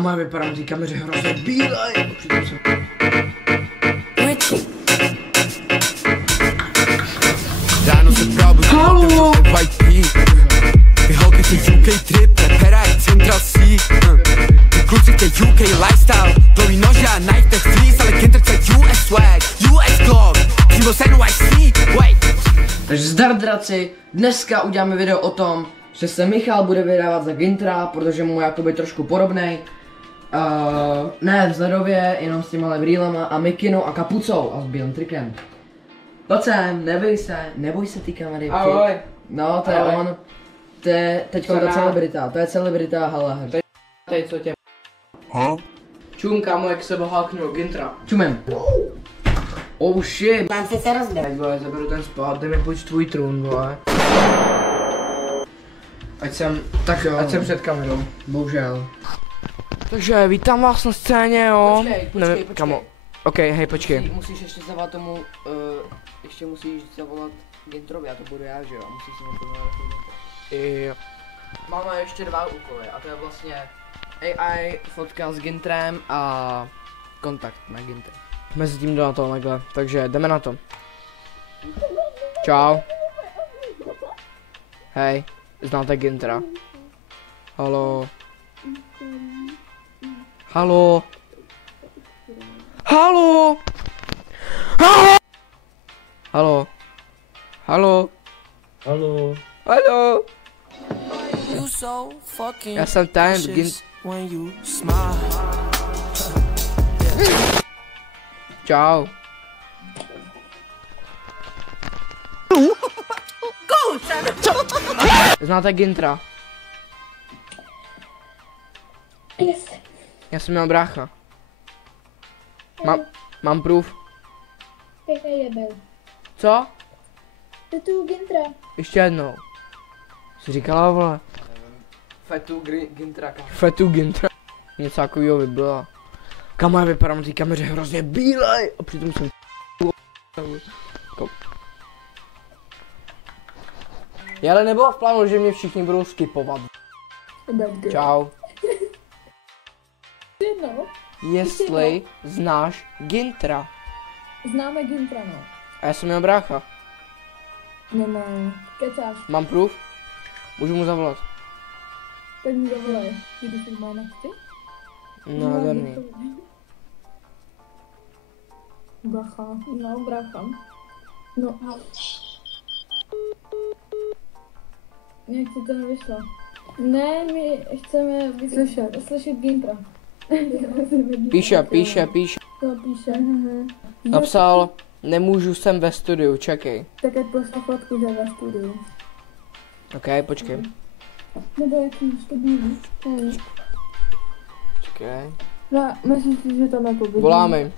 Má vypadá na té kameře hrozně bílej. Ráno se probudí, white pea. Ty holky chtěj UK trip, repera je Central C. Ty kluci chtěj UK lifestyle, dlouhý nože a Nike Tech Fleece, ale Kinder chce US swag, US club, přímo z NYC, wait. Takže zdar draci, dneska uděláme video o tom, že se Michal bude vydávat za Gintra, protože mu je jakoby trošku podobnej. Ne vzhledově, jenom s těma brýlema a mikinou a kapucou a s bílým trikem. Pojď sem, neboj se ty kamery. Ahoj. No, to je Ahoj. on. To je teďko ta celebrita, to je celebrita Haller. Tady co tě čum, kámo, jak se boháknul Gintra. Čumem. Oh shit. Mám se rozdělat. Teď vole, zaberu ten spát, jde mi pojď tvůj trůn, vole. Ať jsem před kamerou. Bohužel. Takže vítám vás na scéně, jo. Počkej. Kamo. Ok, hej, počkej. Musíš ještě zavolat tomu, ještě musíš zavolat Gintrovi, a to budu já, že jo, a musíš si mě pomoct. Jo. Máme ještě dva úkoly, a to je vlastně AI fotka s Gintrem a kontakt na Gintr. Mezi tím jdu na to takhle, takže jdeme na to. Čau. Hej, znáte Gintra? Haló. Haló. Haló. Haló. Haló. Haló. Haló. Haló. Já jsem ten Čau. Znáte Gintra? Yes. Já jsem měl brácha. Mám proof. Pěkný jebel. Co? To tu Gintra. Ještě jednou. Jsi říkala, vole? Fetu Gintra, kámo. Fetu Gintra. Něco takovýho by byla. Kamo, já vypadám na té kameře hrozně bílej. A přitom jsem Já ale nebylo v plánu, že mě všichni budou skipovat. Čau. No. Jestli znáš Gintra. Známe Gintra, no. A já jsem měl brácha. Nemá. Kecáš. Mám proof? Můžu mu zavolat. Tak mi zavolej. Když už má na chci? Nádherný. Bracha. No, bracha. No. Jak ti to nevyšlo? Ne, my chceme slyšet Gintra. Píše. To píše. Napsal, nemůžu, jsem ve studiu, čekej. Tak ať pošle fotku, že ve studiu. Ok, počkej. Nebo jaký už to bude? Čekej. No, myslím si, že to nepobudí. Voláme.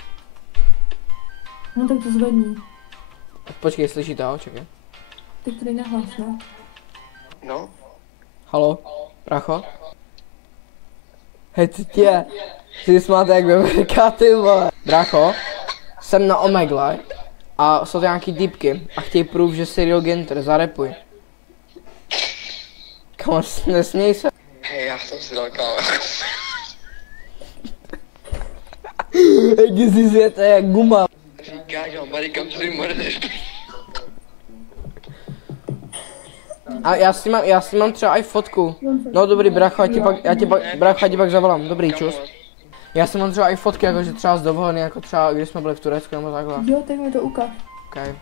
No tak to zvedni. Počkej, slyší to, čekej. Tak tady nahlas, ne? No. Halo? Pracho? Hej, co tě? Ty smáte jak Amerika, ty vole. Brácho, jsem na Omegle a jsou to nějaký týpky a chtějí proof, že jsi real Ginter, zarepuj. Kamo, nesměj se. Hej, já jsem si dal kámo. Jak jsi světe, jak guma. Říkáš, že Amerikám si mrdeš. A já si mám třeba i fotku. No dobrý, brácho, já ti pak zavolám, dobrý, čus. Já si mám třeba i fotky, jakože třeba z dovolený, jako třeba když jsme byli v Turecku nebo takhle. Jo, tak mi to ukáž. Okay.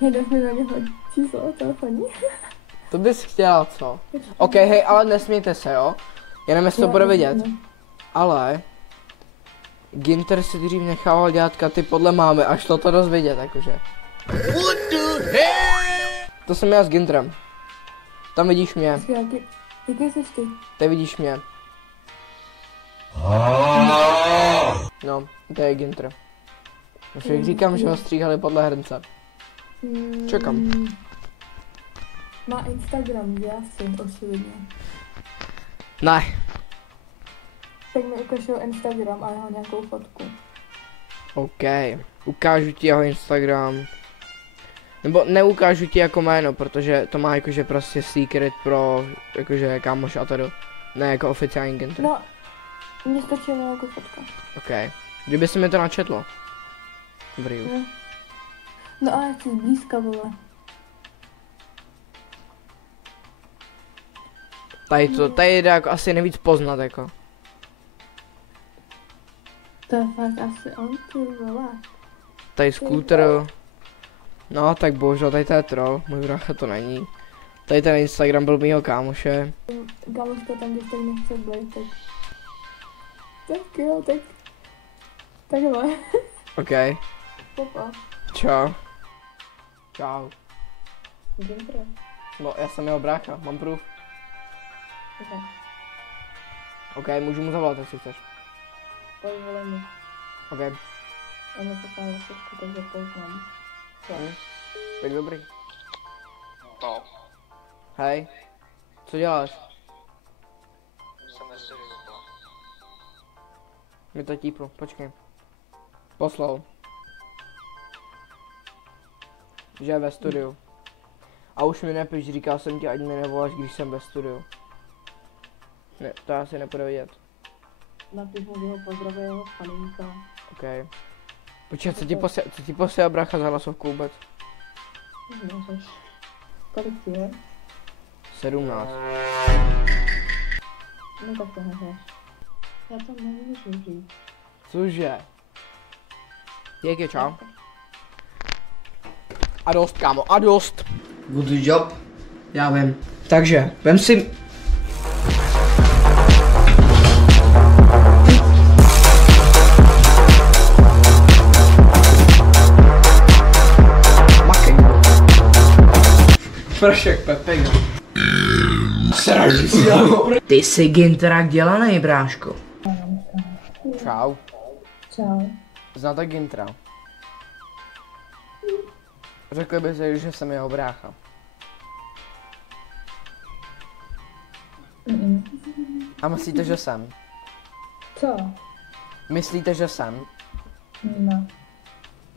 Nedáš mi na něho číslo telefonní. To bys chtěla, co? Ok, hej, ale nesmějte se, jo? Já nevím, jestli to bude vidět. Ale Ginter si dřív nechával dělat katy podle mámy a šlo to dost vidět, jakože. To jsem já s Gintrem. Tam vidíš mě. Jaký jsi ty? Tady vidíš mě. No, to je Ginter. Však říkám, že ho stříhali podle hrnce. Čekám. Má Instagram, já si očividně. Ne. Tak mi ukažil Instagram a jeho nějakou fotku. OK. Ukážu ti jeho Instagram. Nebo neukážu ti jako jméno, protože to má jakože prostě secret pro jakože kámoš a tady. Ne jako oficiální Ginter. No, Mně stačí jenom jako fotka. OK. Kdyby se mi to načetlo. Dobrý. Jo. No ale chci zblízka, vole. Tady jde jako asi nejvíc poznat jako. To je fakt asi on, ty vole. Tady skútr. No tak bohužel tady to je troll, můj brácha to není. Tady ten Instagram byl mýho kámoše. Kámoška tam, když tak nechce být, tak... Tak jo, tak... Takhle. OK. Popa. Čau. Čau. Gimpro. No já jsem jeho brácha, mám proof. Okay. OK, můžu mu zavolat, jestli chceš. Pojď vole mi. OK. On mi poslal fotku, takže poznám. Tak dobrý. No, Hej. Co děláš? jsem ve studiu. Mi to típlo, počkej. Poslal. Že je ve studiu. A už mi nepiš, říkal jsem ti, ať mi nevoláš, když jsem ve studiu. Ne, to asi nepůjde vidět. Napiš mu, že ho pozdravuje jeho paninka. OK. Počkej, co ti posílá brácha za hlasovku vůbec? Můžeš. Kolik ti je? 17. No tak to nehráš. Já to nemůžu říct. Cože? Díky, čau. A dost, kámo, a dost. Good job. Já vím. Takže, vem si... Pršek Pepega. Sraží si Ty jsi Ginterak dělanej, bráško. Čau. Čau. Znáte Gintera? Řekl by si, že jsem jeho brácha. A myslíte, že jsem? Co? Myslíte, že jsem? No.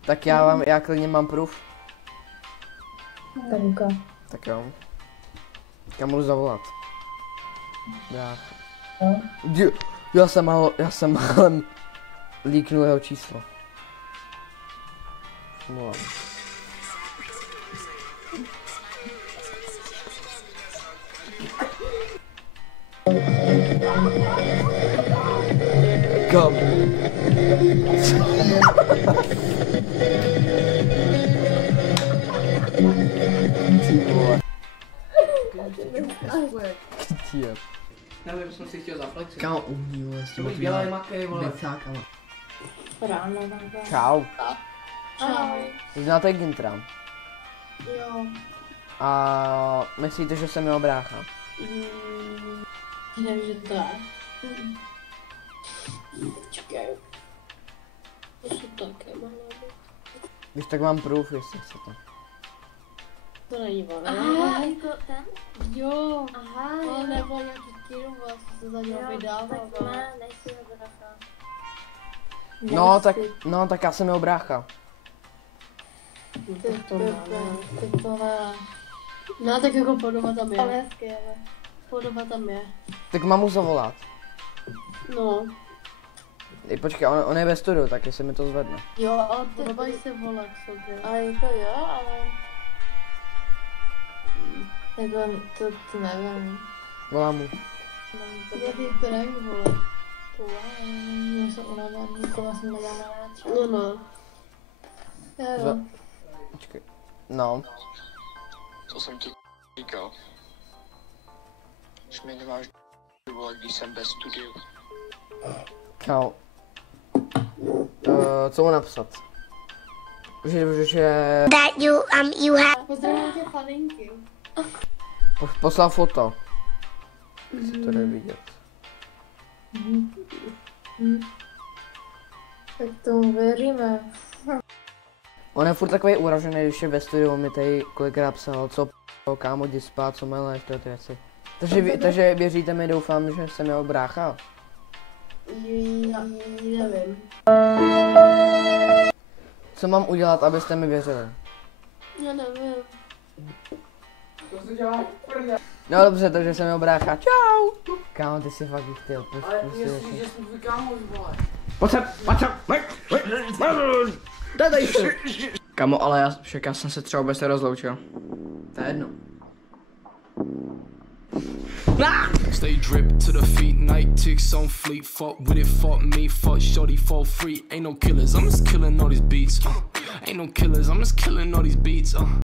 Tak já klidně mám proof. Tak uka. Tak jo. Kam můžu zavolat? Brácha. Jo. Já jsem málem líknul jeho číslo. Volám. Kam? Kytě. Nevím, jsem si chtěl zaflexit. Kámo, umí, vole, s To bych dělal makej, vole. Becákama. Ráno takhle. Čau. Čau. Znáte Gintera? Jo. A myslíte, že jsem jeho brácha? Nevím, že to je. Čekaj. To jsou také mohlo být. Když tak mám proof, jestli chcete. To není ono. Aha, jako ten? Jo. Aha, Ale nebo nějaký kino vlastně se za něho vydával. tak ne, nejsi ho brácha. No tak já jsem jeho brácha. Ty to ne. No tak jako podoba tam je. Ale hezky, ale. Podoba tam je. Tak mám mu zavolat. No. Počkej, on je ve studiu, tak jestli mi to zvedne. Jo, ale podobají se volat k sobě. A jako jo, ale... Jako, to nevím. Volám mu. Jaký prank, vole. Já jsem unavený, koho jsem nedělala třeba. No. Jo. Počkej. No. Co jsem ti říkal? Už mi nemáš volat, když jsem ve studiu. Čau. Co mu napsat? Že Pozdravím tě faninky. poslal foto. Chci to jde vidět. Tak tomu věříme. On je furt takový uražený, když je ve studiu, on mi tady kolikrát psal, co kámo, jdi spát, co meleš, ty věci. Takže věříte mi, doufám, že jsem jeho brácha? Nevím. Co mám udělat, abyste mi věřili? Já nevím. Co se dělá? No dobře, takže jsem jeho brácha. Čau. Kámo, ty si fakt chtěl. Že jsem tvůj kámoš, vole. Pojď sem. Dej se. Kamo, ale já jsem se třeba vůbec nerozloučil. To je jedno. Stay dripped to the feet, night ticks on fleet. Fuck with it, fuck me, fuck shorty, fall free. Ain't no killers, I'm just killing all these beats. Ain't no killers, I'm just killing all these beats.